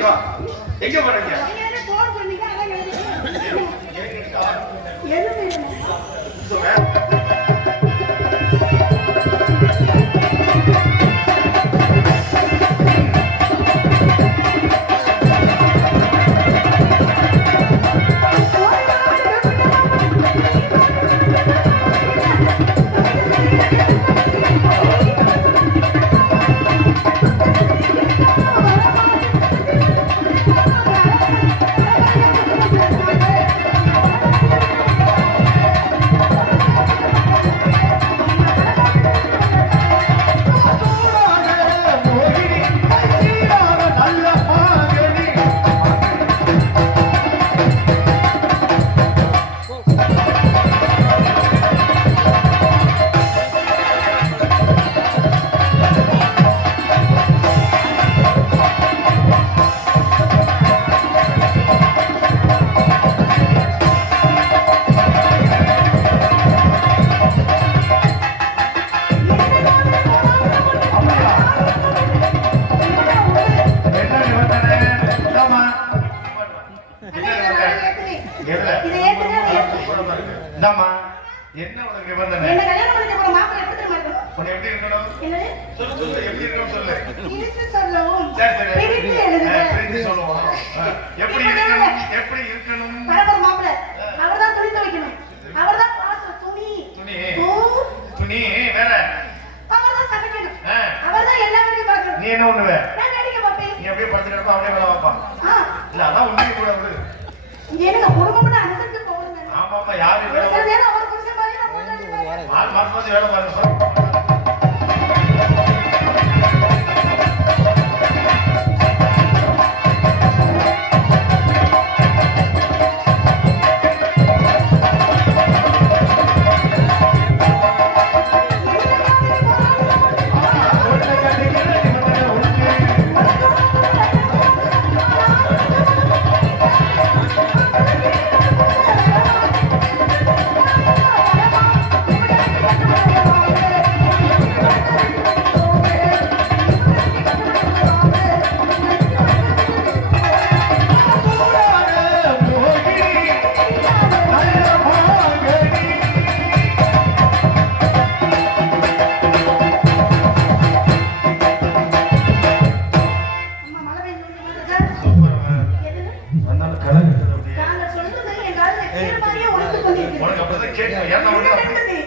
ஐயோ எங்க போறீங்க? என்ன உனக்கு நிபந்தனை? என்ன கல்யாணம் பண்ணிக்க போற மாப்பிள்ளை எப்படி தெரியுமா? உன்னை எப்படி இருக்கணும்? சொல்லு சொல்லு எப்படி இருக்கணும் சொல்லு. இருக்கு சொல்லவும். சரி பிரித்து எழுதுங்க. பிரித்து சொல்லுவோம். எப்படி இருக்கணும்? எப்படி இருக்கணும்? பரபர மாப்பிள்ளை. அவர்தான் துணி துவைக்கணும். அவர்தான் பாச துணி. துணி வேற. அவர்தான் சமைக்கணும். அவர்தான் எல்லா வேலையும் பார்க்கணும். நீ என்ன பண்ணுவ? நான் வேலைக்கு பாப்பேன். நீ அப்படியே படுத்து கிடப்பா அப்படியே வேலை பார்ப்பான். இல்ல அதான் உண்மையை கூட விடு. எனக்கு குடும்பம்னா அனுசரிச்சு போகணும். ஆமாப்பா யாரு வேலை மாத்தி வேலை பாருங்க.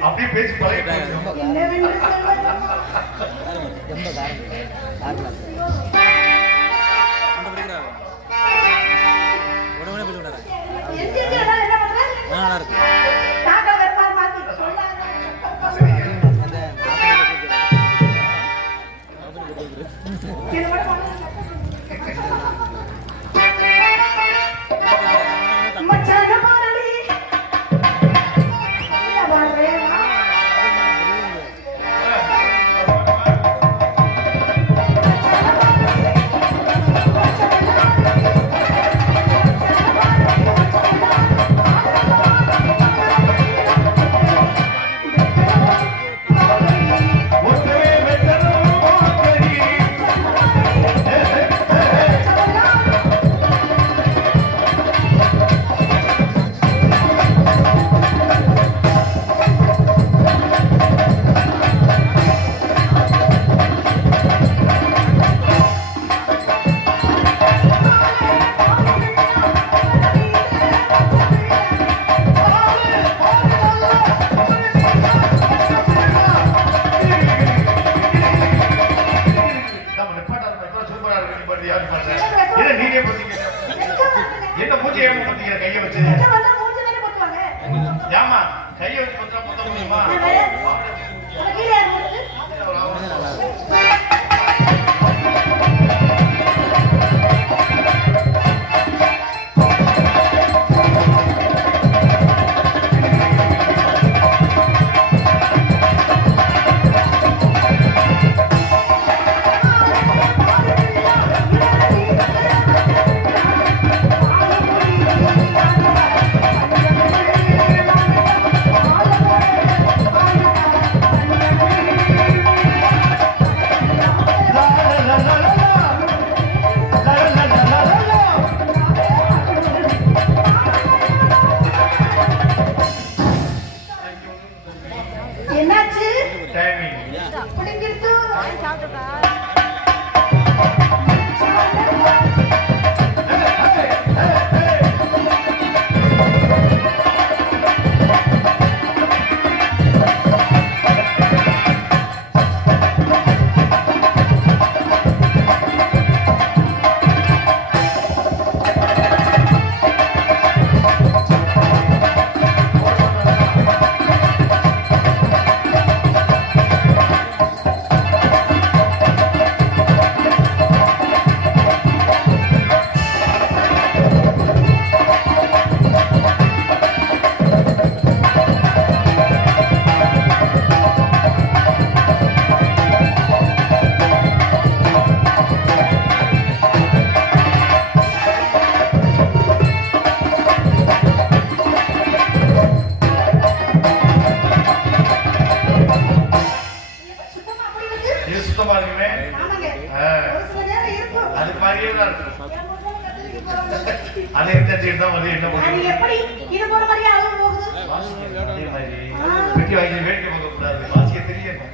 அப்படியே பேசி பழகிட்டு என்ன பூஜை ஏன் பத்திக்கிற கையை வச்சு ஏமா கையை வச்சு பத்திரா பத்த முடியுமா? Thank you. அதை எடுத்து தான் வந்து என்ன பண்ணுறது எப்படி இது போற மாதிரியே அளவு போகுது அதே மாதிரி வெட்டி வாங்கி வேடிக்கை பார்க்க கூடாது வாசிக்க தெரியணும்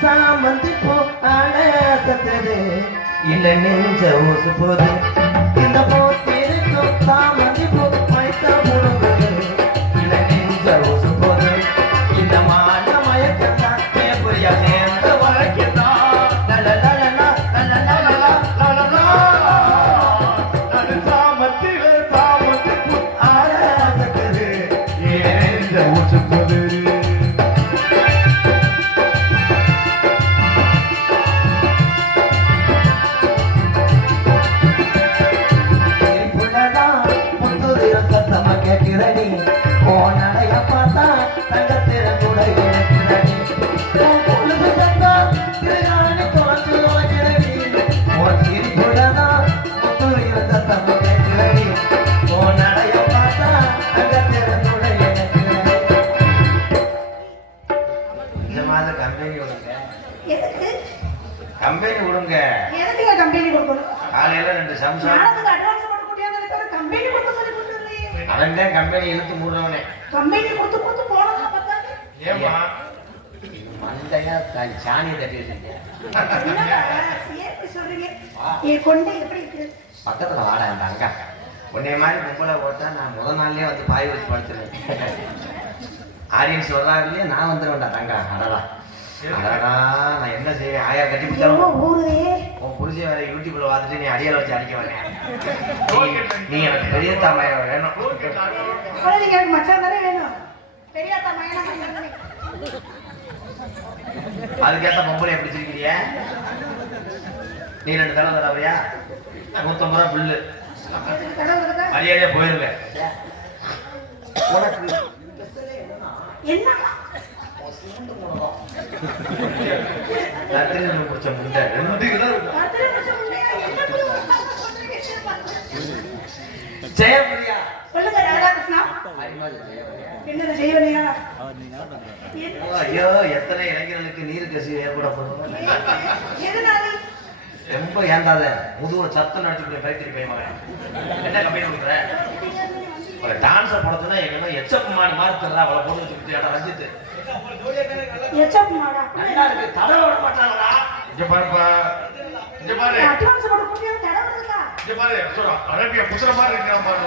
சாமந்தி போ ஆனசத்தது இல்ல நெஞ்ச ஊசு போது இந்த போத்திருக்கும் சாமந்தி போ மைத்த முழுங்குது இல்ல நெஞ்ச ஊசு போது இந்த மான மயக்கத்தான் புரியா சேர்ந்து வழக்கத்தான் சாமத்தில சாமந்தி போ ஆனசத்தது இல்ல நெஞ்ச ஊசு போது கம்பெனி கொடுங்க. எதுக்கு கம்பெனி கொடுக்கணும்? காலையில 2 சம்சா. நாளைக்கு அட்வான்ஸ் போட்டு கூட்டியாந்து தர கம்பெனி கொடுக்க சொல்லி கொடுத்துறீங்க. அவன் தான் கம்பெனி இழுத்து மூடுறவனே. கம்பெனி கொடுத்து போறதா பார்த்தா ஏமா மண்டையா சாணி தட்டி வச்சிருக்கேன். என்னடா, சேர்த்து சொல்றீங்க. என் கொண்டை எப்படி இருக்கு? பக்கத்துல வாடா அந்த அக்கா உன்னைய மாதிரி பொம்பளை போட்டா நான் முதல் நாள்லயே வந்து பாய் வச்சு படுத்துருவேன். ஆடியன்ஸ் வர்றாரு இல்லையா, நான் வந்துடுவேன்டா தங்கா. அடடா அடடா, நான் என்ன செய்வேன்? ஆயிரம் கட்டி எவ்வளோ பிடிச்சாலும் ஊருதே. உன் புருஷன் வேற யூடியூப்ல பார்த்துட்டு நீ அடியால வச்சு அடிக்க வரேன். நீ எனக்கு பெரிய தாமையா வேணும். குழந்தைங்க எனக்கு மச்சான் தானே வேணும். பெரியாத்தா மயனா மச்சான் தானே. அதுக்கேத்த பொம்பளை பிடிச்சிருக்கிறிய நீ 2 தடவை தடவையா 150 ரூபா பில்லு எதுக்கு தடவை வருதா? மரியாதையா போயிருவேன். உனக்கு என்ன? லத்திரில முடிச்ச முண்டை 2 கிலோ இருக்கும். பத்திர நிமிஷம் முன்னையா என்ன பண்ணுவாங்க? ஜெயபிரியா சொல்லுங்க ராதாகிருஷ்ணா. என்னது செய்வலையா? ஐயோ, எத்தனை இளைஞர்களுக்கு நீர் கசிவு ஏற்படப்படும். எதனால? ரொம்ப ஏந்தாத முதுகுல சத்தம் நடிச்சுக்கிற பைத்திரி பையன் மகன். என்ன கம்பெனி கொடுக்குற? ஒரு டான்ஸை போடுறதுன்னா எங்கன்னா எச்சப்பு மாடு மாறுத்துறா அவளை போட்டு வச்சுக்கிட்டு இடம் ரஞ்சித்து எச்சப் மாடா. நல்லா இருக்கு. தடவை விட மாட்டாங்களா? இங்க பாருப்பா, இங்க பாரு, அட்வான்ஸ் போட முடியாது தடவை வருதா? இங்க பாரு. சொல்றா, அரேபியா புசுற மாதிரி இருக்கிற பாரு.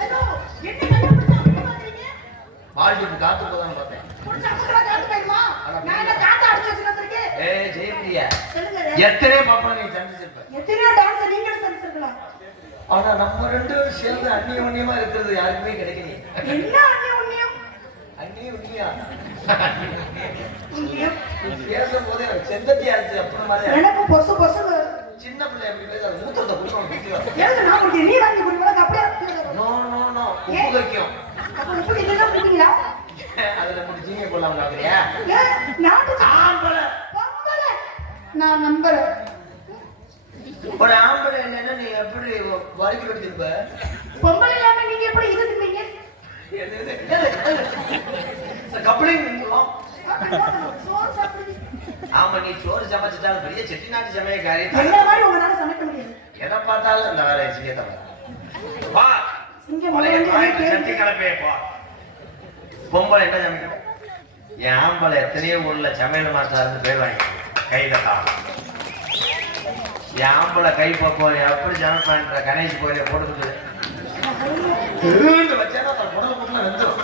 ஹலோ, என்ன கைய பிடிச்சு அப்படி பாக்குறீங்க? மால்டிப்பு காத்து போதான்னு பார்த்தேன். புடிச்சு அப்படி காத்து போயிடுமா? நான் என்ன காத்து அடிச்சு வச்சிருக்கேன்? ஏய் ஜெயபிரியா, சொல்லுங்க. எத்தனை பாப்பா நீ சந்திச்சிருப்ப. எத்தனையோ டான்ஸ் நீங்க சந்திச்சிருக்கலாம். ஆனா நம்ம 2 பேரும் சேர்ந்து அந்நியமா இருக்கிறது யாருக்குமே கிடைக்கலையே. என்ன அண்ணே உண்மையும்? அந்நியா உண்மையும்? பேசும்போது எனக்கு செந்தத்தியா இருக்கு. அப்படி மாதிரி எனக்கு பொசு பொசு. சின்ன பிள்ளை எப்படி பேச மூத்திரத்தை குடிக்கணும் குத்தி வர. ஏங்க நான் குடி நீ வாங்கி குடி உனக்கு அப்படியே இருக்குது. நோ நோ நோ உப்பு வைக்கும். அப்ப இப்படி இல்லைன்னா குடிப்பீங்களா? அதுல முடி ஜீனிய போடலாம் பாக்குறியா? ஏன் நாட்டு ஆம்பளை பொம்பளை நான் நம்புறேன். ஒரு ஆம்பளை என்னன்னா நீ எப்படி வரைக்கும் எடுத்திருப்ப? பொம்பளை இல்லாம நீங்க எப்படி இருந்துப்பீங்க? கப்பலிங் சோறு சாப்பிடுங்க. ஆமா, நீ சோறு சமைச்சிட்டாலும் பெரிய செட்டிநாட்டு சமையக்காரி. என்ன மாதிரி உங்களால சமைக்க முடியாது. எதை பார்த்தாலும் இந்த வேலை சிங்கத்தை வா சிங்கம் பழைய வந்து கோயில் சட்டி கலப்பையே போ. பொம்பளை என்ன சமைக்கணும்? என் ஆம்பளை எத்தனையோ ஊர்ல சமையல் மாஸ்டர் இருந்து பேர் வாங்கி கை தட்டா. என் ஆம்பளை கை பக்கம் எப்படி சமைப்பான்ற கணேஷ் கோயில போட்டுக்கிட்டு வச்சா குடல குடல வெந்துடும்.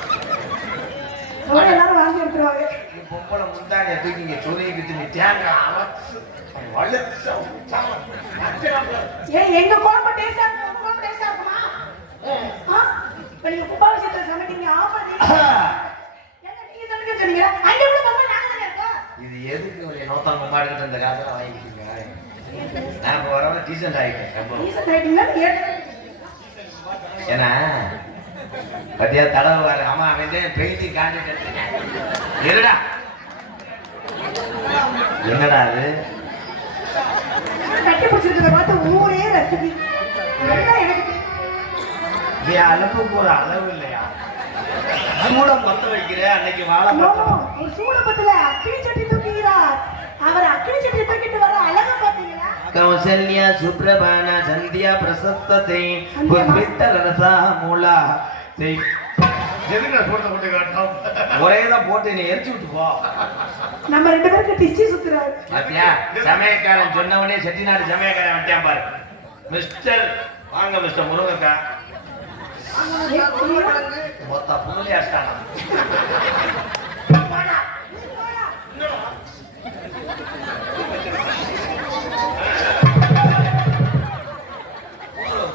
எல்லாரும் வாங்கி எடுத்துருவாங்க. நீ பொம்பளை முந்தானிய தூக்கி இங்க சொல்லிக்கிட்டு நீ தேங்காய் வளர்த்து ஏன் எங்க குழம்பு டேஸ்டா இருக்கும்? உங்க குழம்பு டேஸ்டா இருக்குமா? இப்ப நீங்க கும்பாபிஷேகத்துல சமைக்கிறீங்க. ஆமா ஏங்க நீங்க சமைக்க சொன்னீங்க. அங்க உள்ள பொம்பளை நாங்க தானே இருக்கோம். இது எதுக்கு ஒரு நோத்தாங்க மாடுகிட்டு இந்த காசை வாங்கிக்கிட்டீங்க? நான் இப்போ வரவங்க டீசென்ட் ஆகிட்டேன் ரொம்ப. டீசன்ட் ஆயிட்டீங்களா? ஏன்னா பத்தியா தடவை வர ஆமா அவன் பெயிண்டிங் காட்டிட்டு இருடா. என்னடா அது? கட்டி பிடிச்சிருக்கிறத பார்த்து ஊரே ரசிக்கு. எல்லாம் எனக்கு என் அளவுக்கு ஒரு அளவு இல்லையா? சூடம் பத்த வைக்கிற அன்னைக்கு வாழை நோ, பத்த ஒரு சூடப்பத்துல அக்கினி சட்டி தூக்குகிறார். அவர் அக்கினி சட்டி தூக்கிட்டு வர அழகா பாத்தீங்களா? கௌசல்யா சுப்ரபான சந்தியா பிரசத்தத்தை புஷ்பிட்ட ரசா மூலா செய். எதுக்கு சோத்தை போட்டு காட்டணும்? ஒரேதான் போட்டு நீ எரிச்சு விட்டு போ. நம்ம 2 பேருக்கு டிஸ்டி சுத்துறாரு. பாத்தியா, சமயக்காரன் சொன்னவனே செட்டிநாடு சமயக்காரன் வந்துட்டான் பாரு. மிஸ்டர் வாங்க மிஸ்டர் முருகக்கா. மொத்த புள்ளி அஷ்டானா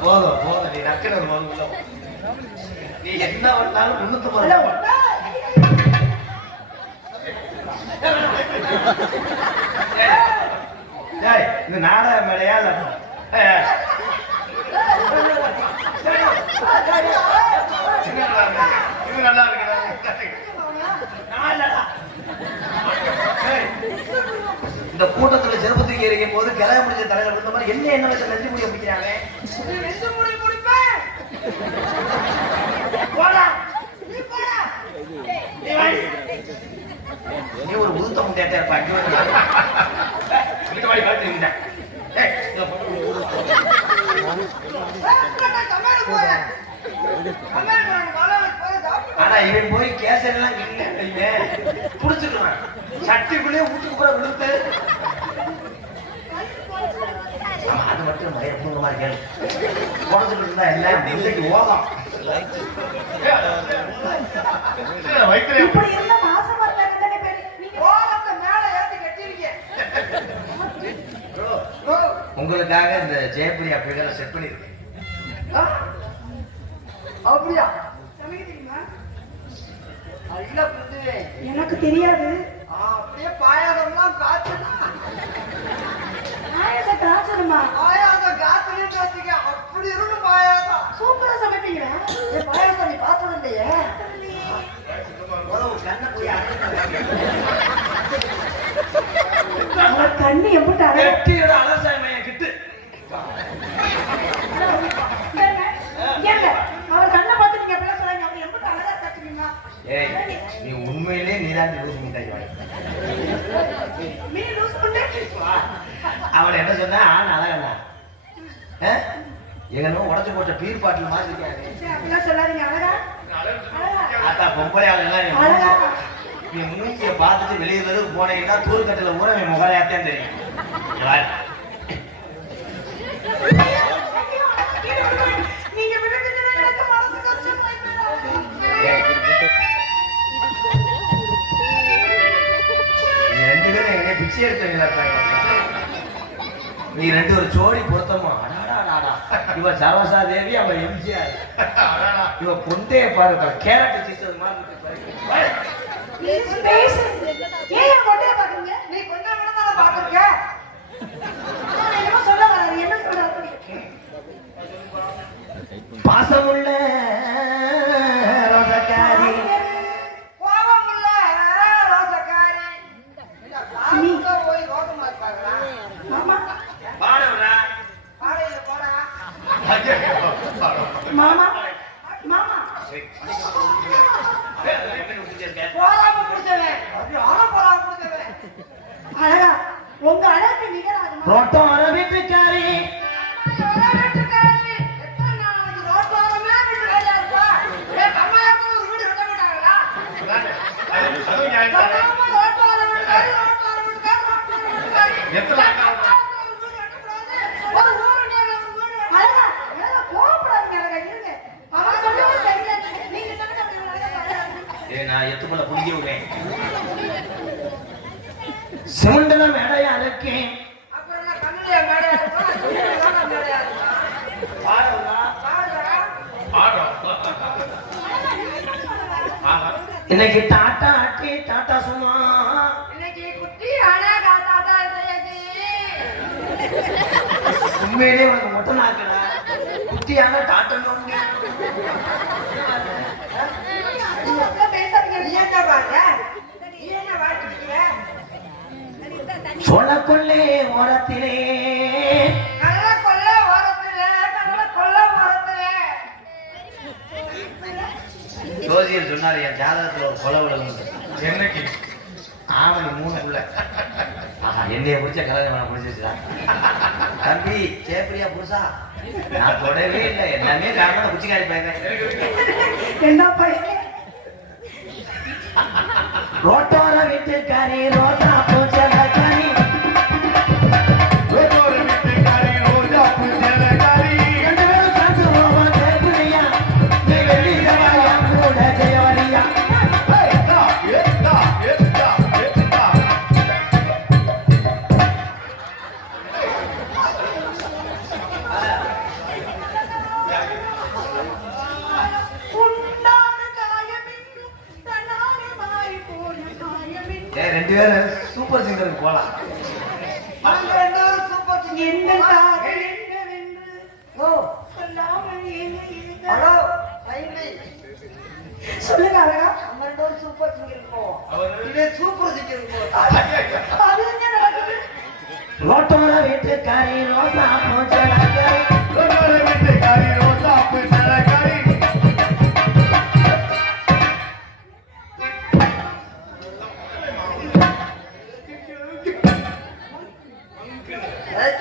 போதும் போதும், நீ நக்கிறது போதும். நீ என்ன பண்ணாலும் 350 இந்த நாடக மேலையா இல்ல இது நல்லா இருக்கு. இந்த கூட்டத்துல செருப்பத்துக்கு எறியும் போது கிளக முடிஞ்ச தலைவர் இருந்த மாதிரி என்ன வச்சு நெஞ்சு முடிய பிடிக்கிறாங்க. நீ ஒரு உதுத்த முடியாட்டா இருப்பாங்க. ஆனா இவன் போய் கேசரி எல்லாம் தெரியுமே புடிச்சுக்குவேன் சட்டிக்குள்ளே வீட்டுக்கு கூட விழுத்து. ஆமா அது மட்டும் மயக்க மாதிரி கேளு குறைச்சிட்டு இருந்தா எல்லாம் முந்தைக்கு ஓகம் இப்படி இருந்தா மாசமா இருக்காங்க தானே பேரு. நீங்க ஓகத்தை மேல ஏத்தி கட்டிருக்கீங்க. உங்களுக்காக இந்த ஜெயப்பிரியா பேரை செட் பண்ணிருக்கேன். அப்படியா? சமைக்க தெரியுமா? நல்லா புரிஞ்சுவேன். எனக்கு தெரியாது. அப்படியே பாயாசம்லாம் காய்ச்சல். பாயாசம் காய்ச்சணுமா? பாயாசம் காய்ச்சலுன்னு வச்சுக்க. அப்படி இருக்கும் பாயாசம். சூப்பரா சமைப்பீங்களா? பாயாசம் நீ பார்த்தது இல்லையே? அவர் கண்ணு எப்படி அழகா வெட்டியோட அலசாமைய கிட்டு ஏங்க அவர் கண்ணை பார்த்து நீங்க எப்படி சொல்றீங்க? அவர் எப்படி அழகா கத்துறீங்க? ஏய் நீ உண்மையிலே நீதான் லூசு மிட்டாய் மீ லூஸ் பண்ணே. அவளை என்ன சொன்னா ஆண் அழகண்ணா எங்கன்னு உடச்சு போட்ட பீர் பாட்டில் மாதிரி இருக்காது. அப்படிலாம் சொல்லாதீங்க. அழகா அத்தா பொம்பளை ஆளுங்கெல்லாம் அழகா நீ மூஞ்சியை பார்த்துட்டு வெளியே வந்து போனீங்கன்னா தூர்கட்டில ஊற என் முகலையாத்தான் தெரியும். நீங்க விடுறதுக்கு எனக்கு மனசு கஷ்டமாயிடுச்சு. நீ ரெண்டு பேரும் எங்க பிச்சை எடுத்தவங்களா? நீ ரெண்டு ஒரு ஜோடி பொருத்தமா? இவ சரோசா தேவி, அவ எம்ஜிஆர். இவ பொண்டைய பாருங்க கேரட் சீசன் மாதிரி இருக்கு. ஏன் என் கொண்டைய பாக்குறீங்க? நீ கொஞ்சம் கூட தானே பார்த்துருக்க. என்ன சொல்ல வராரு? என்ன சொல்றாரு? பாசமுள்ள ரோசக்காரி கோபம் இல்ல ரோசக்காரி. சாப்பிட்டா போய் ரோசமா இருப்பாங்களா? மாமா பாடவரா பாடையில போடா. மாமா மாமா போடாம குடிச்சவன். அப்படி ஆன போடாம குடிச்சவன். அழகா உங்க அழகு நிகராகுமா? ரோட்டம் வர வீட்டுக்காரி வீட்டுக்காரி எத்தனை நாளைக்கு ரோட்டோரமே வீட்டு வேலையா இருப்பா? ஏன் கம்மாயாக்கு ஒரு வீடு கட்ட மாட்டாங்களா? சொல்லாம ரோட்டோரம் வீட்டுக்காரி, ரோட்டோரம் வீட்டுக்காரி, ரோட்டோரம் வீட்டுக்காரி. ஒரு வீடு கட்டக்கூடாது. ஒரு ஊரு நேரம் ஒரு வீடு கட்டக்கூடாது. அழகா அழகா கோபப்படாதீங்க. அழகா இருங்க. அவன் சொல்றது சரியில்லை. நீங்க சொல்லுங்க அப்படி அழகா. நான் எத்துக்குள்ள குடிக்க விடுவேன். சிமெண்டன மேடைய அலக்கேன். அப்புறம் நான் கண்ணுலயா மேடையா இருப்பா? கண்ணுலயா மேடையா இருப்பா? பாடுறா. இன்னைக்கு டாட்டா ஆட்டி டாட்டா சும்மா இன்னைக்கு குட்டி அழகா தாத்தா செய்யி. உண்மையிலே உனக்கு மொட்டை நாக்கடா குட்டியான டாட்டன் நீங்க அப்படிலாம் பேசாதீங்க. நீ என்ன பாருங்க? நீ என்ன வாழ்க்கை? சொல்லக்கொள்ளே ஓரத்திலே நல்ல கொல்ல ஓரத்துல, நல்ல கொல்ல ஓரத்துல. ஜோசியர் சொன்னார் என் ஜாதகத்துல ஒரு கொலை விழந்து என்னைக்கு? ஆவணி 3க்குள்ள. ஆஹா என்னைய பிடிச்ச கலகம் பிடிச்சிருச்சுடா. தம்பி ஜெயப்பிரியா புருஷா நான் தொடவே இல்லை. எல்லாமே காரணம் குச்சிக்காரி பையன். என்ன பையன்? ரோட்டோர வீட்டுக்காரி ரோசா பூச்சலக்காரி ரெண்டு பேரும் சேர்ந்து போவோம் ஜெயப்பிரியா. நீ வெள்ளி செவ்வாயா கூட ஜெயவரியா. உண்டான காயமென்னும் தன்னாலே மாறிப் போன காயமென்னும் ரெண்டு பேரும் சூப்பர் சிங்கருக்கு போலாம். அவங்க ரெண்டு பேரும் சூப்பர் சிங்கர். என்ன காதல் என்னவென்று ஓ, சொல்லாமல் ஏங்க இருங்க. ஹலோ, சைந்தி. சொல்லுங்க அழகா. நம்ம ரெண்டு பேரும் சூப்பர் சிங்கர் போவோம். இதே சூப்பர் சிங்கர் போவோம். அது என்ன நடக்குது? ரோட்டோர வீட்டுக்காரி ரோசா பூச்சலக்காரி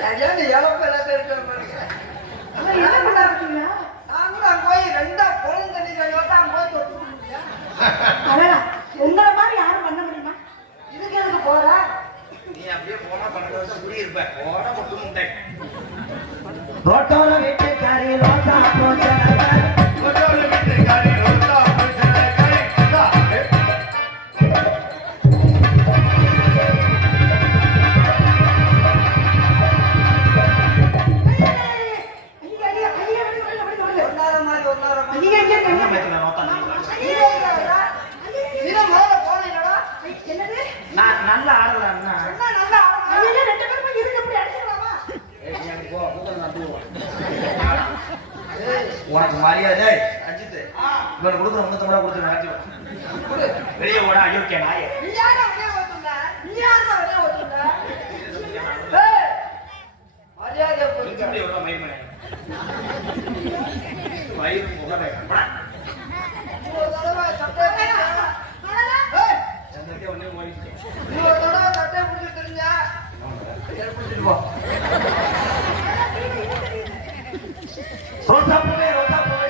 சரியான இழப்பு எல்லாத்தையும் இருக்கிற பாருங்க. அவன் என்ன பண்ணா இருக்கீங்களா? நாங்களும் அங்க போய் ரெண்டா பொழுது தண்ணி தான் போய் தொட்டு அழகா உங்களை மாதிரி இருப்ப ஓட முட்டு முட்டை ரோட்டோர வீட்டுக்காரி ரோசா பூச்சலக்காரி ரோட்டோர வீட்டுக்காரி ரோசா பூச்சலக்காரி நான் நல்லா ஆடலாம்னா உனக்கு மரியாதை அஜித் இவன் கொடுக்குற முன்னத்தை கூட கொடுத்து வெளியே ஓட அயோக்கிய நாய வயிறு முகமே ரோசா பூவே ரோசா பூவே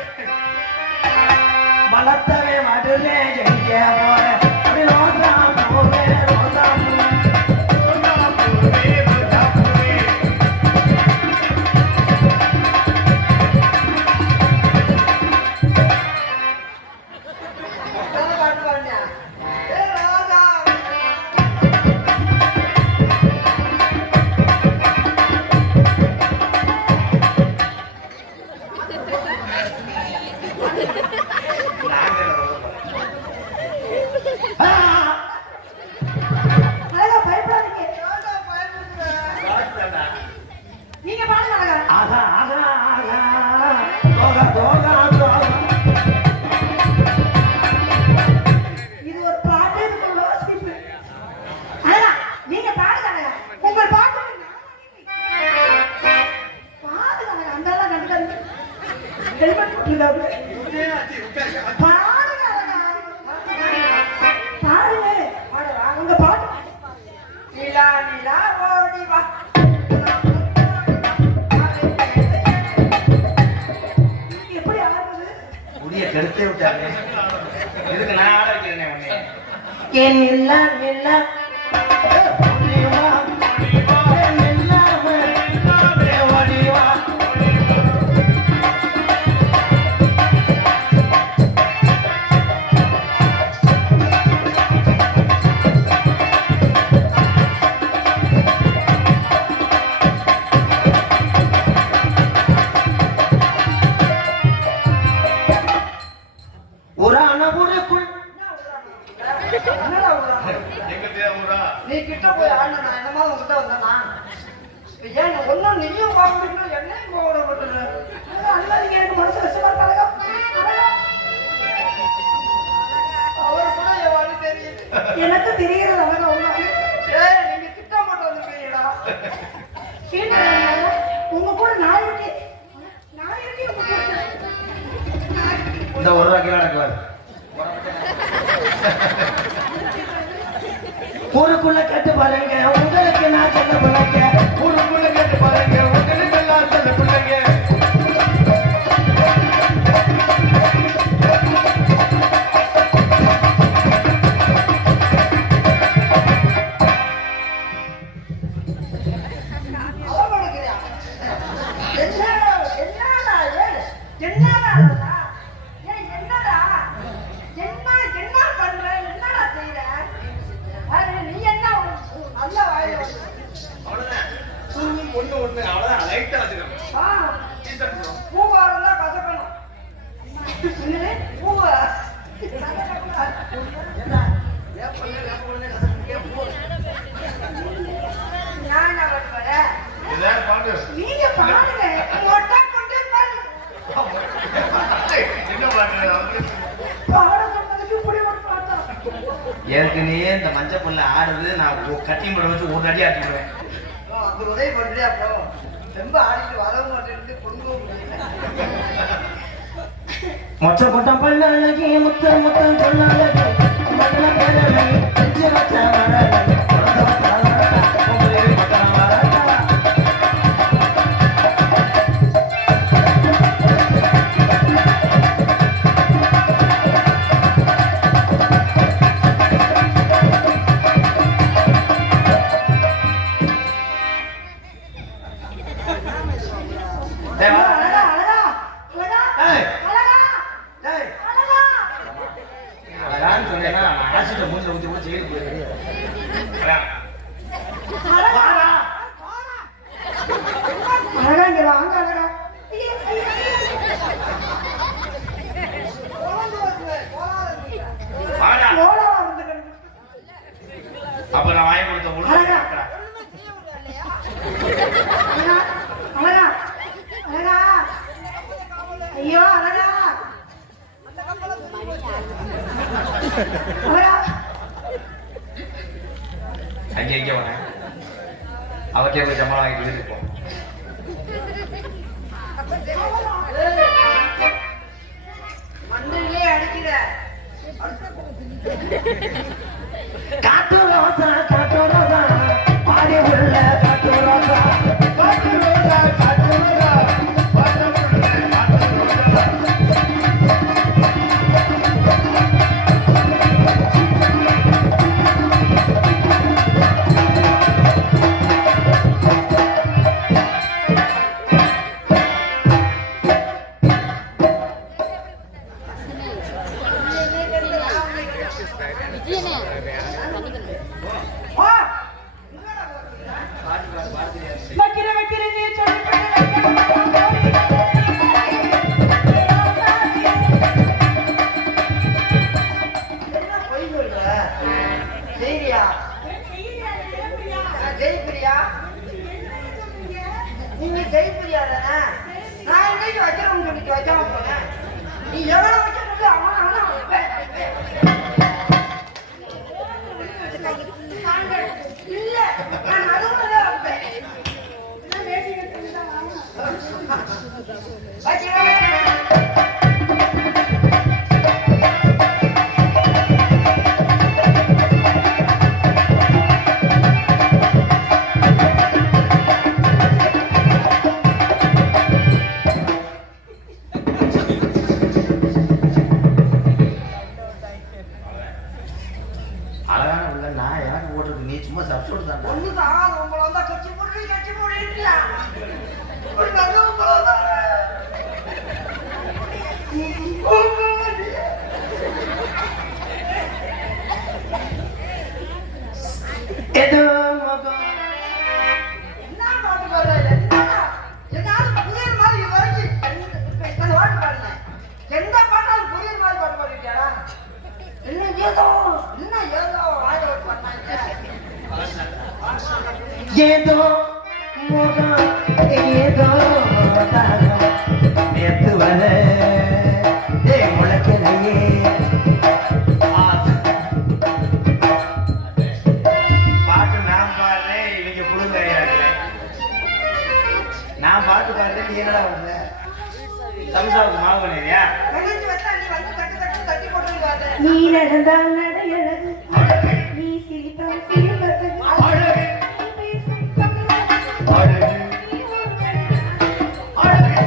மலத்தவே மதுரே ஜெயிக்க போற அப்படி ரோசா பூவே ரோசா பூவே நீங்க பாடுங்க அழகா. ஆகா ஆகா ஆகா தோகா தோகா தோகா இது ஒரு பாட்டு, இது ஒரு யோசிப்பு. அழகா, நீங்க பாடுங்க அழகா. உங்கள் பாட்டு பாடுங்க அழகா. அந்த ஆளா கண்டுக்காதீங்க. ஹெல்மெட் போட்டுருக்காரு. பாடுங்க அழகா. பாடுங்க. பாடுவா. உங்க பாட்டு. நிலா நிலா ஓடி வா. எப்படி ஆடுறது? முடிய கெடுத்தே விட்டாரு இதுக்கு நான் ஆட வைக்கிறேன் உன்னை என் நில்லா நில்லா ஓடிவா என் நில்லாம ஓடிவா உரான ஊருக்குள் என்னடா உள்ள? எங்க தேவரா நீ கிட்ட போய் ஆடணும். நான் என்னமா உங்ககிட்ட வந்தேனா? ஏன் ஒன்னும் நீயும் பாக்கணும் என்னையும் போக விட்டுற? அல்லாதீங்க, எனக்கு மனசு கஷ்டமா இருக்காங்க. அவர் கூட என் வழி தெரியுது. எனக்கு தெரிகிறது அவங்க ஒண்ணு. ஏய், நீங்க திட்டம் போட்டு வந்துருக்கீங்கடா. உங்க கூட நான் இருக்கேன். நான் இருக்கேன் உங்க கூட. இந்த ஒரு ரூபா கீழே நடக்குவார் ஊருக்குள்ள கேட்டு பாருங்க உங்களுக்கு நான் சொல்ல போறேங்க ஊருக்குள்ள கேட்டு பாருங்க உங்களுக்கு எல்லாம் சொல்ல பிள்ளைங்க ஒண்ணு அவ்வளவுதான் லைட்டா வச்சுக்கணும் பூவாருந்தா கசக்கணும். பூவ எல்லாரும் பாட்டு நீங்க பாருங்க. மொட்டை கொண்டே பாருங்க. என்ன பாட்டு பாட சொன்னதுக்கு இப்படி ஒரு பாட்டா? ஏற்கனவே இந்த மஞ்சள் புல்ல ஆடுது நான் கட்டி முறை வச்சு ஒரு அடி ஆட்டிடுவேன் அந்த உதவி பண்றியா? அப்புறம் ரொம்ப ஆடிட்டு வரவும் மாட்டேன்னு கொண்டு மொச்ச கொட்டம் பண்ணி முத்த முத்தம் சொன்னாலகி மண்ண பேரலகி செஞ்சு வச்ச மரலகி வாடா. அழகா இங்க வாங்க அழகா. வாடா. ஓடா வந்து அப்ப நான் வாங்கி கொடுத்த முழு அழகா. அழகா அழகா ஐயோ அழகா அழகா அங்க வரேன் அவர்கிட்ட போய் சம்பளம் வாங்கி வீட்டுக்கு போ. மண்ணிலே அடிக்கிற காட்டு ரோசா பாடி உள்ள காட்டு ரோசா நீங்க ஜெயிப்பிரியா தானே? நான் இன்னைக்கு வைக்கிறேன் சொல்லிட்டு வைக்காம போனேன். நீ எவ்வளவு வைக்கிறது அவன் வைப்பேன். இல்ல நான் நடுவுல வைப்பேன். அழகான உள்ள நான் எனக்கு போட்டிருக்கு, நீ சும்மா சப்ஸ்டியூட் தான். ஒண்ணுதான் உங்களை வந்தா கட்சி போடுறியா ஒரு நல்ல உங்களை வந்தாங்க. எது முகம் என்ன பாட்டு பாடுற? என்னாலும் புரியல் மாதிரி இது வரைக்கும் இத்தனை பாட்டு பாடுனேன். எந்த பாட்டாலும் புரியல் மாதிரி பாட்டு பாடிட்டியாடா? இன்னும் ஏதோ வாயில ஒரு பண்ணாங்க. ஏதோ முகம் ஏதோ தாகம் நேத்து வர முளைக்கலையே பாட்டு நான் பாடுறேன், இவங்க புழுங்கையாடுல. நான் பாட்டு பாடுறேன், நீ என்னடா பண்ண? சம்சாவுக்கு மாவு பண்ணியா? நினைச்சு வச்சா நீ வந்து தட்டி போட்டுருக்காது. நீ நடந்தால் நடையழகு, நீ சிரித்தால் சிரிப்பது, அழகு, நீ பேசும் தமிழ், அழகு, நீ ஒரு மனிதன். அழகு.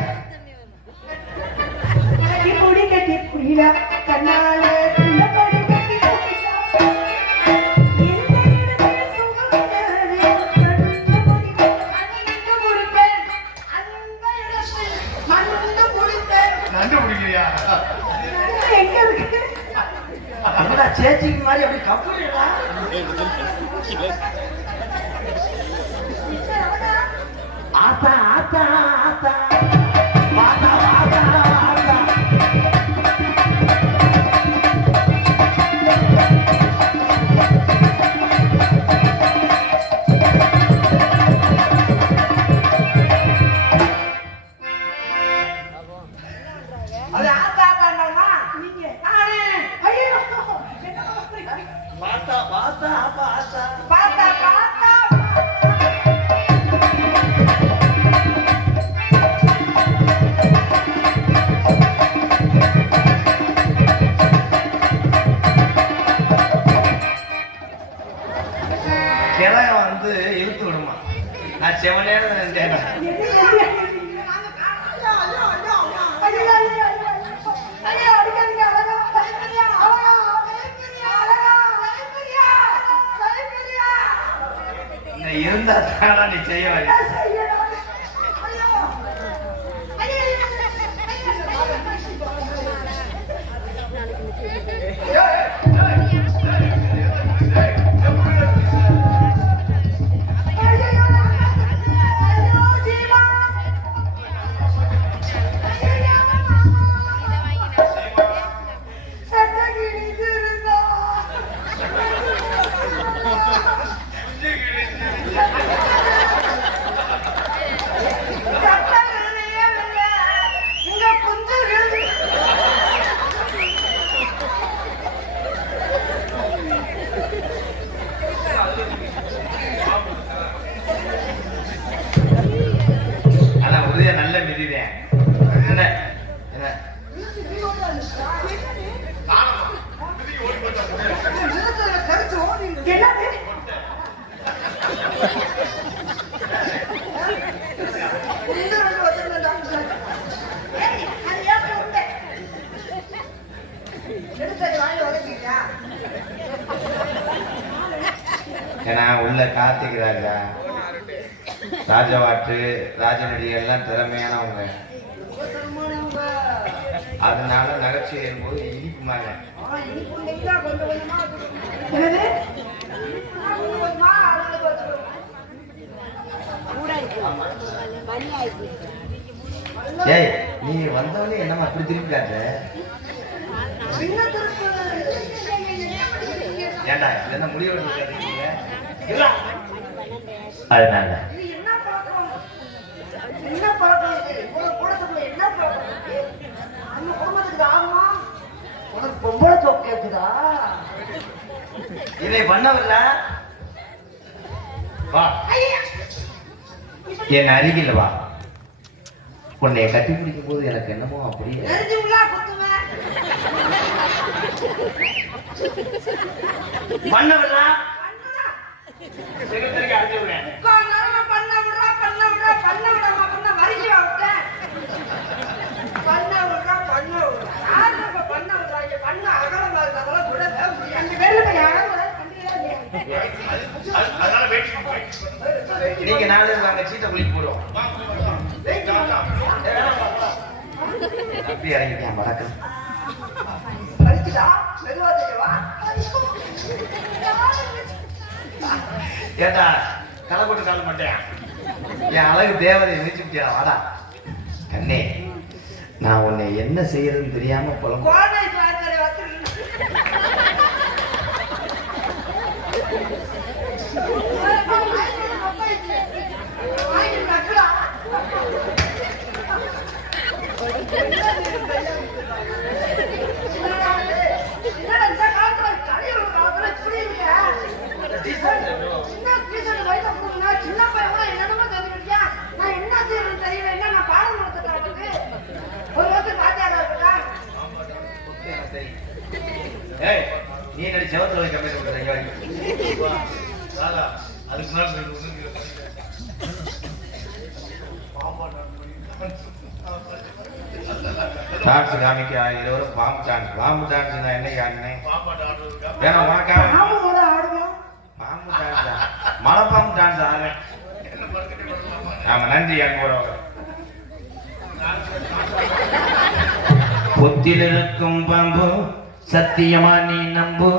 கட்டி புரியலா, கண்ணால உள்ளபடி கட்டி புரியலா. எந்த இடத்தில் சுகமில்லாதே, கடுத்தபடி மண்ணுண்டு முடிப்பேன். அந்த இடத்தில் மண்ணுண்டு முடிப்பேன். நண்டு பிடிக்கிறியா? நடுவுல எங்க இருக்கு? என்னடா சேச்சிக்கு மாதிரி அப்படி கப்புறா ஆத்தா ஆத்தா ஆத்தா வாத்தா வாத்தா ஆத்தா அது ஆத்தா ஆத்தாண்டா நீங்க நானே. ஐயோ என்ன பண்றீங்க? வாத்தா வாத்தா அப்பா ஆத்தா பாத்தா பாத்தா கிழங்க வந்து இழுத்து விடுமா? நான் செவனேன்னு நினைச்சேன். இந்த இருந்தா தானா நீ செய்ய வேண்டிய. ஏன்னா உள்ள கார்த்திக் ராஜா, ராஜவாட்டு, ராஜநடி எல்லாம் திறமையானவங்க. அதனால நகைச்சுவை போது இனிப்புமாங்க. என்னது? ஏய், நீ வந்தவனே என்னமா அப்படி திருப்பி காட்டுற? ஏண்டா என்ன முடிவு எடுத்துருக்கீங்க? அதனால என்ன பழக்கம் இது? கூடத்துக்குள்ள என்ன பழக்கம் இருக்கு? நம்ம குடும்பத்துக்கு ஆகுமா? உனக்கு பொம்பளை சோக்கு கேக்குதா? இதை பண்ணவில்லை. வா, என் அருகில் வா. உன்னை கட்டி பிடிக்கும் போது எனக்கு என்னமோ அப்படியே நெருஞ்சுங்களா குத்துவேன். பண்ணவில்லை. பண்ண விடாம பண்ண வரிசை விட்டேன். பண்ண விடுறா பண்ண விடுறா யாரு பண்ண விடுறாங்க? பண்ண அகலமா இருக்கிறதெல்லாம் கூட அந்த பேர்ல யாரும் அதனால வெயிட் நீங்க நாலு நாங்க சீட்டை குளிக்க போறோம். அப்படி இறங்கிட்டேன். வணக்கம். படிச்சுடா மெதுவா தெரியவா? ஏட்டா களை போட்டு கால மாட்டேன். என் அழகு தேவதை மிதிச்சுட்டியா? வாடா கண்ணே, நான் உன்னை என்ன செய்யறதுன்னு தெரியாம புலம் கோடை சாக்கரை வச்சு சின்ன பையன் என்னென்னமோ தெரிஞ்சுக்கிட்டியா? நான் என்ன செய்யணும் தெரியல. என்ன நான் பாடம் நடத்துறேன். ஒரு வருஷம் பாத்தியாரா இருக்கா? ஏய், நீ நடி செவத்துல போய் கம்மியா சொல்றீங்க. அதுக்கு முன்னாடி டான்ஸ் காமிக்க இருவரும் பாம்பு டான்ஸ். பாம்பு டான்ஸ் நான் என்ன காமினேன்? வேணா உனக்கா பாம்பு கூட ஆடுவோம். பாம்பு டான்ஸ், மலைப்பாம்பு டான்ஸ் ஆடுறேன். ஆமா, நன்றி. என் கூட பொத்தில் இருக்கும் பாம்பு சத்தியமா நீ நம்பு.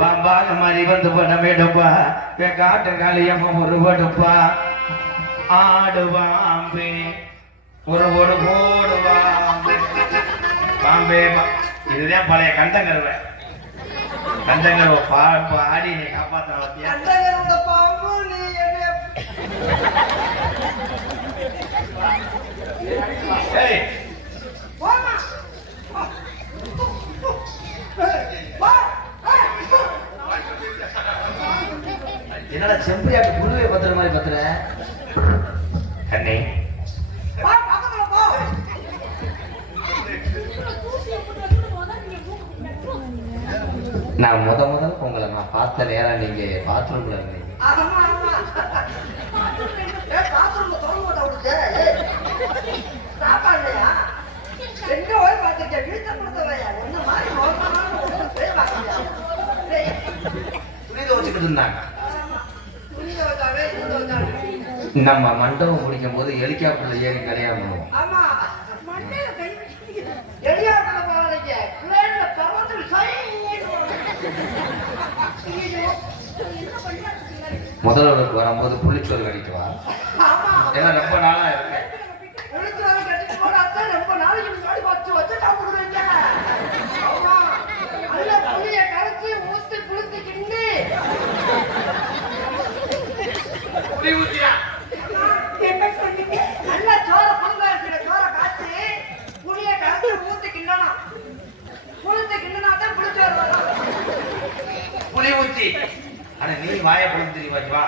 பாம்பாக மாதிரி வந்து படம் எடுப்பா, காட்டு காலியம்மா ஒரு படுப்பா. ஆடு பாம்பே ஒரு போடுவா பாம்பே. இதுதான் பழைய கண்டங்கருவை. கண்டங்கருவை பாடி நீ காப்பாற்ற வத்தியா? அந்த பாம்பு நீ என்ன ஏய், போமா என்னடா செம்பரியாட்டு குருவை பத்துற மாதிரி பத்துற? கண்ணே, வா பக்கத்துல போ. நான் முதல்ல உங்களை நான் பார்த்த நேரம் நீங்க பாத்ரூம்ல இருந்தீங்க. ஆமா ஆமா. பாத்ரூம்ல திறந்து போட்டா விடுச்சு. சாப்பாடுலையா? எங்க போய் பார்த்துருக்கேன். வீட்டை கொடுத்தவையா? ஒண்ணு மாதிரி மோசமான ஒண்ணு போய் பார்க்கலையா? துணி துவச்சுக்கிட்டு இருந்தாங்க. துணி துவைச்சாவே இது துவைச்சாவே. நம்ம மண்டபம் முடிக்கும் போது ஹெலிகாப்டர்ல ஏறி கல்யாணம் பண்ணுவோம். ஆமா. மண்டையில கை எளியாட்டல போறீங்க. பிளேன்ல பறந்து முதல்வருக்கு வரும்போது புளிச்சோறு கட்டிட்டு வா. ஆமா. ஏன்னா ரொம்ப நாளா இருக்கு. புளிச்சோறு கட்டிட்டு போனாத்தா ரொம்ப நாளைக்கு முன்னாடி வச்சு சாப்பிடுறீங்க. ஆமா. நல்ல புளிய கரைச்சி ஊத்தி புளித்து கிண்டி புளி ஊத்தியா? என்ன சொன்னீங்க? நல்ல சோற புழுங்க சோற காய்ச்சி புளிய கரைச்சி ஊத்தி கிண்டணும். புளித்து கிண்டினாத்தான் புளிச்சோறு வரும். புளி ஊத்தி. ஆனா நீ வாய புளிச்சு வா.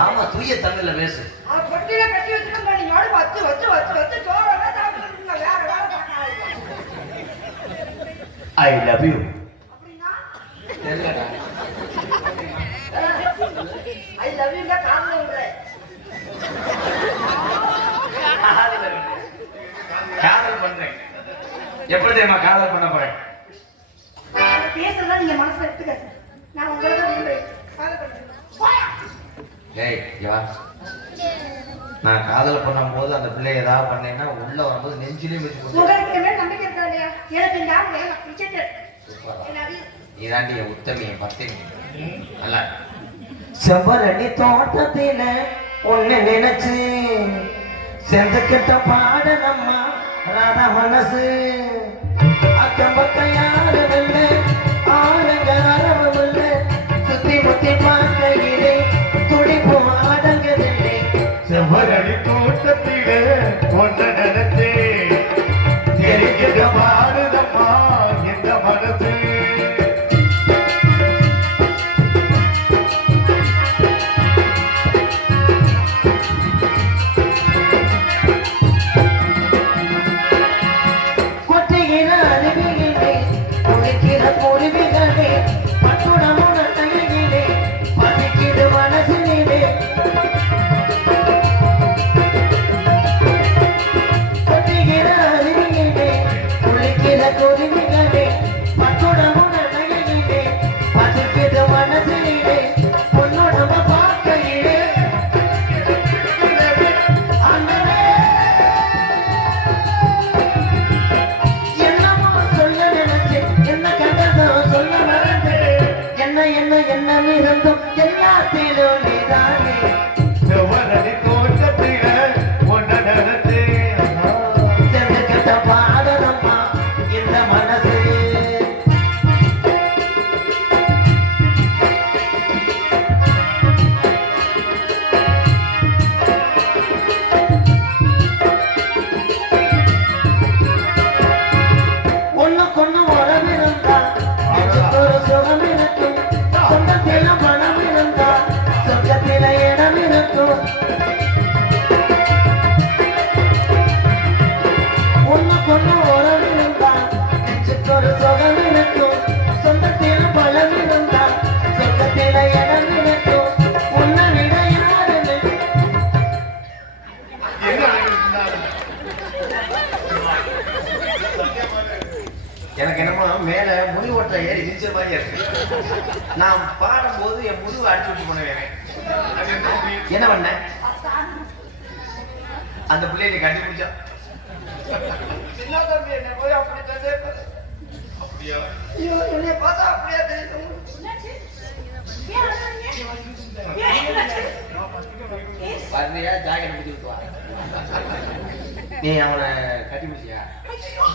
ஆமா, தூய தமிழ்ல பேசு. அவன் பொட்டியில கட்டி வச்சுட்டு நீங்க வச்சு வச்சு வச்சு வச்சு சோறெல்லாம் சாப்பிட்டு வேற வேலை பார்க்காது. I love you. அப்படின்னா தெரியலடா. ஐ லவ் யூ காரணம் விடுறேன். காதல் பண்றேன். எப்படி தெரியுமா காதல் பண்ண போறேன்? பேசுறதா நீங்க மனசுல எடுத்துக்காது. நான் உங்களை தான் விரும்புறேன். காதல் பண்றேன். போயா. ஏய் யா நான் காதல் பண்ணும்போது அந்த பிள்ளை ஏதாவது பண்ணேன்னா உள்ள வரும்போது நெஞ்சிலே மிச்சு போட்டு உங்களுக்கு என் மேல நம்பிக்கை இருக்கா இல்லையா? எனக்கு இந்த ஆள் வேணும். ரிஜெக்டட். நீ தாண்டி என் உத்தமி என் பத்தினி நல்லா செவ்வரடி தோட்டத்தில ஒண்ணு நினைச்சு செந்துக்கிட்ட பாடலம்மா ராதா மனசு அக்கம் பக்கம் யாரும் இல்லை ஆளுங்க அரவும் இல்லை சுத்தி முத்தி பார்க்கையிலே துடிப்பும் அடங்குதில்லை செவ்வரடி தோட்டத்திலே ஒன்ன நினைச்சே தெரிக்கிற பாடுதம்மா இந்த மனசு கொட்டுகிற அருவிகளே குளிக்கிற பொறுமைகளே பட்டுடமும் நட்டையிலே பசிக்கிது மனசிலே கொட்டுகிற அருவிகளே குளிக்கிற பொறுமைகளே பட்டுடமும் நட்டையிலே பசிக்கிது மனசிலே பொன்னுடம பார்க்கையிலே அண்ணனே என்னமோ சொல்ல நினைச்சேன் என்ன கண்டதோ சொல்ல மறந்தேன் என்ன இருந்தும் எல்லாத்திலும் நீதானே செவ்வரடி தோட்டத்திலே ஒன்ன நினைச்சே செந்துக்கிட்ட பாடலம்மா இந்த மனசு ஒண்ணுக்கொண்ணு உறவு இருந்தா நெஞ்சுக்கு ஒரு சுகம் இருக்கும் சொந்தத்தில பணம் இருந்தா சொர்க்கத்தில இடம் இருக்கும் ஒண்ணுக்கொண்ணு உறவு இருந்தா நெஞ்சுக்கு ஒரு சுகம் இருக்கும் சொந்தத்தில பணம் இருந்தா சொர்க்கத்தில இடம் இருக்கும் உன்னை விட யாருன்னு என்ன இருந்தாலும் எனக்கு என்னமோ மேல முடி ஓட்ட ஏறி நிச்சய மாதிரி இருக்கு நான் பாடும்போது என் முதுவை அடிச்சு விட்டு போனேன் என்ன பண்ண அந்த பிள்ளைய நீ கண்டுபிடிச்சா சின்ன தம்பி என்னை போய் அப்படி தந்தே அப்படியா ஐயோ என்னை பார்த்தா அப்படியே தெரியும் ஏன் அழுறீங்க? ஏன் என்னாச்சு? வர்றியா ஜாக்கெட் பிடிச்சி விட்டு வா நீ அவனை கட்டி பிடிச்சியா ஐயோ,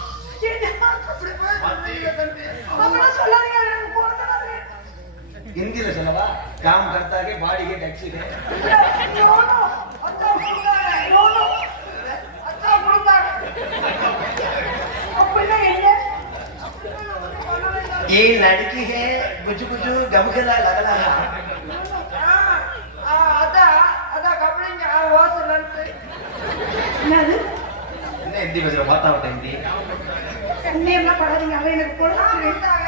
என்ன? அப்படி போய் சொல்றீங்க தம்பி அப்படிலாம் சொல்லாதீங்க. எனக்கு குழந்தை வருது. हिंदी சொல்லவா काम करता के बॉडी के टैक्सी है No, no. அத்தா கொடுத்தாங்க. No, no. அத்தா கொடுத்தாங்க. அப்படின்னா என்ன? ये लड़की है कुछ कुछ गमकला लग रहा है அதான் கம்பளிங்க வாசல் இருக்கு என்னது? என்ன हिंदी बज रहा बात होता हिंदी நேம்லாம் படாதீங்க. அவன் எனக்கு குழந்தை கொடுத்தாங்க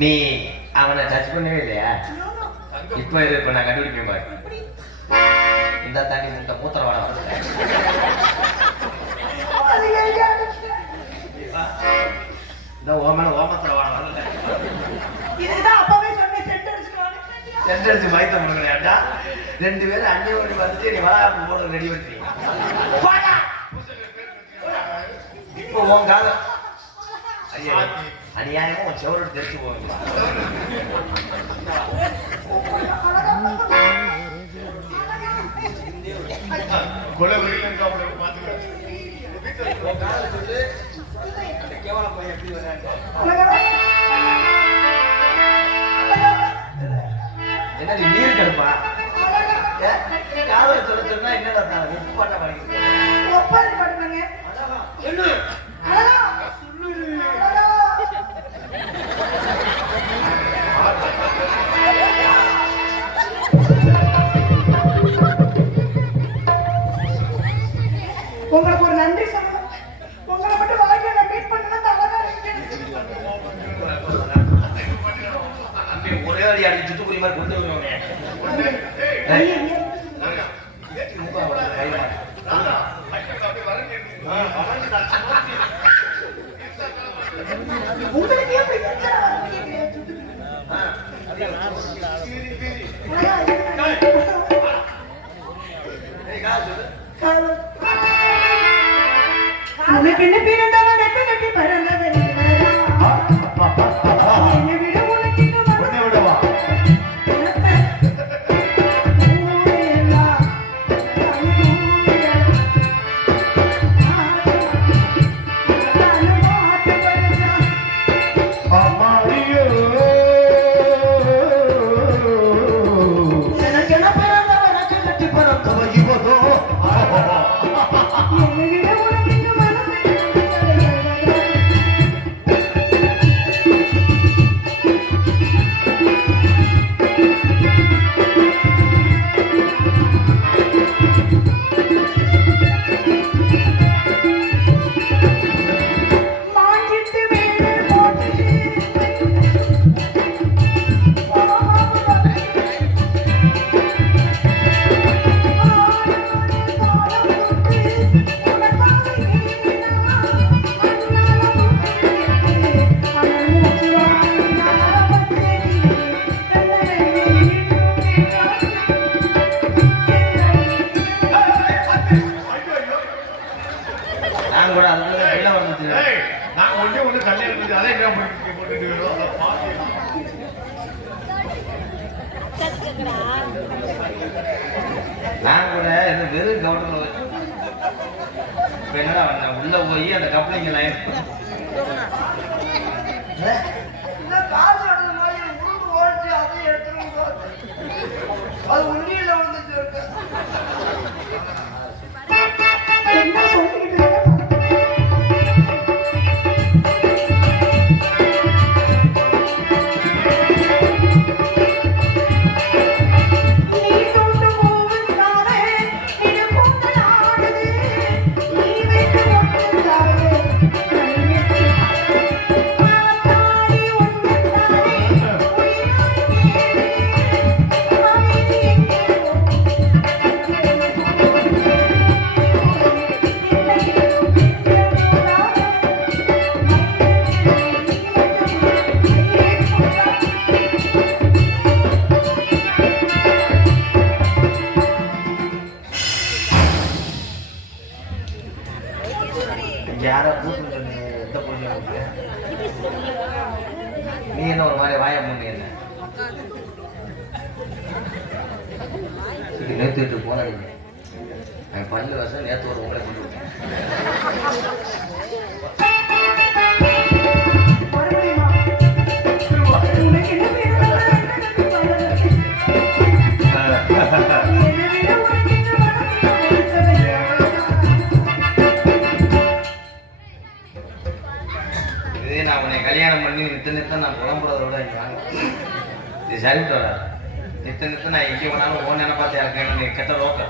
நீ அவனை டச் பண்ணவே இல்லையா இப்போ இப்ப நான் கண்டுபிடிப்பேன் பாரு இந்த தாண்டி முட்டை மூத்திரவாட வரல இந்த ஓமன ஓமத்திரவாட வரல இதுதான் அப்பவே சொன்னேன். சென்ட் அடிச்சுக்கலான்னு. சென்டென்ஸ் மைத்த முடியலையாடா ரெண்டு பேரும் அண்ணி ஓடி வந்துட்டு நீ வா போட ரெடி பண்ணிட்டீங்க இப்போ உன் காலம் ஐயா அநியாயமா உன் செவரோடு தெரிச்சு போவீங்க கொலை வெயில் இருக்கா அவனை பார்த்துக்கிறேன் உன் காலை சொல்லு அந்த கேவல பையன் எப்படி வராங்க என்ன நீ நீர் கடுப்பா காதல சொல்ல சொன்னா என்னடா உப்பு பாட்டா படிக்கிறேன் ஒப்பாரி பாடுவாங்க. என்ன அழகா. அழகா. உங்களுக்கு ஒரு நன்றி சொல்லணும். உங்களை மட்டும் வாழ்க்கையில மீட் பண்ணா அழகா இருக்கு. ஒரே அடி அடி சிட்டுக்குருவி மாதிரி கொண்டு வருவாங்க ஐயா, அப்படியே வரேன் உங்களுக்கு எப்படி எச்சா கேக்குறீங்க? உனக்கு என்ன பிறந்தவன் ரெக்க கட்டி பறந்தவன் என்னை விட உனக்கு இன்னும் உன்னை விடவா அம்மாடியோ எனக்கு என்ன பிறந்தவ எனக்கு கட்டி பிறந்தவ இவதோ என்னை விட உனக்கு இன்னும் மனசு மாஞ்சிட்டு வேடர் போட்டு நான் கூட அதுக்குள்ள கையில வந்து ஏய், நான் ஒண்ணு கல்யாணம் இருக்கு அதை என்ன போட்டுட்டு வரோம் நான் கூட இந்த வெறும் கவுண்டர்ல வச்சு இப்ப என்னடா வந்தேன் உள்ள போய் அந்த கப்ளிங்க லைன் இந்த காசு எடுத்த மாதிரி உருண்டு ஓடிச்சு அதையும் எடுத்துட்டு வந்து அது உண்மையில விழுந்துட்டு இருக்கு என்ன சொல்லிக்கிட்டு இருக்க? நீ சொந்த பூவுக்காரே, இது பூந்தலாடுது. நீ வைத்த மொட்டுக்காரே, கண்ணுக்கு ஆத்தாடி ஒன்றுத்தானே, உயிராய் தேடு. அமைதி எங்கேயோ, யாரோ கூட்டு எந்த புரிஞ்சு நீ என்ன ஒரு மாதிரி வாய முன்னே என்ன சரி நேற்று போனீங்க என் பல்லு வருஷம் நேற்று ஒரு உங்களை கொண்டு விட்டேன் மறுபடியுமா? உனக்கு என்ன வேணும்? என்னை விட உனக்கு இன்னும் மனசுல ஒருத்தவன். இதே நான் உன்னை கல்யாணம் பண்ணி நித்த நான் புலம்புறத விட இங்கே வாங்க இது சரிவிட்டு வர நித்த நான் எங்கே வேணாலும் ஓன் நினைப்பாத்தே இருக்கேன் நீ கெட்ட ரோக்க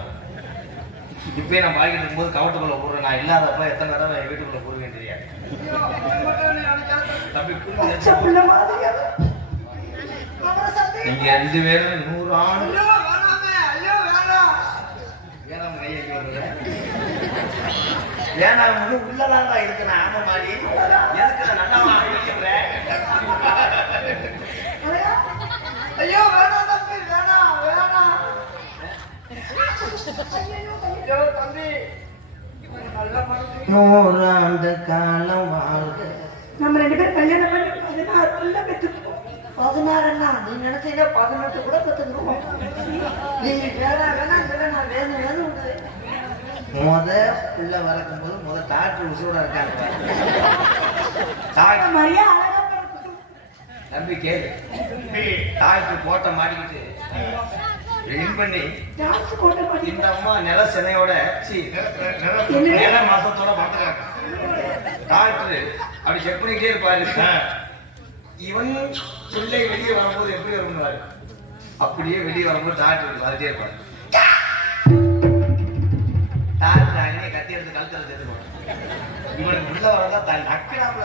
இப்பயே நான் வாங்கிட்டு இருக்கும்போது கவட்டுக்குள்ள போடுறேன் நான் இல்லாதப்ப எத்தனை தடவை என் வீட்டுக்குள்ள போடுவேன் தெரியாது தம்பி பச்சை புள்ள மாதிரியா? அவரை சந்தேகம் நீங்க 2 பேரும் 100 ஆண்டு ஐயோ வேணாமே ஐயோ வேணாம் வேணாம் கையை வேணாம் உள்ளதாண்டா இருக்கு நான் ஆம மாதிரி எதுக்கு நல்லா ஐயோ வேணாம் தம்பி வேணாம் வேணாம் ஐயோ தம்பி நல்ல மனசு 100 ஆண்டு காலம் வாழ்க நம்ம 2 பேரும் கல்யாணம் பண்ணி 16 புள்ள பெற்றுப்போம். 16 என்ன நீ நினைச்சீங்க 18 கூட பெற்றுருவோம் நீங்க வேணாம் வேணாம் வேணாம் வேணும் வேணும் பிள்ளை வளர்க்கும் போது டாக்டர் உசுரோட இருக்காங்க மரியா அழகா பிறக்கும். தம்பி கேளு டாக்டர் கோட்டை மாட்டிக்கிட்டு வின் பண்ணி டான்ஸ் போட்டு பண்ணி இந்த அம்மா நில சென்னையோட நில மாசத்தோட பார்த்துக்காங்க டாக்டர் அப்படி செக் பண்ணிக்கிட்டே இருப்பாரு இவன் பிள்ளை வெளியே வரும்போது எப்படி வருவாரு அப்படியே வெளியே வரும்போது டாக்டர் வந்துட்டே இருப்பாரு டாக்டர் அங்கே கத்தி எடுத்து கழுத்துல தெரிஞ்சுக்கணும் இவனுக்கு உள்ள வரதா தான் நக்கினாப்புல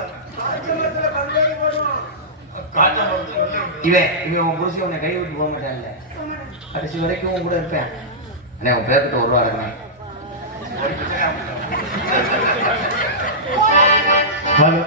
இவன் உன் புருஷன் உன்னை கை விட்டு போக மாட்டான்ல கடைசி வரைக்கும் உன் கூட இருப்பேன் அண்ணே உன் பேர்கிட்ட 1 ரூபா இருக்குண்ணே ஹலோ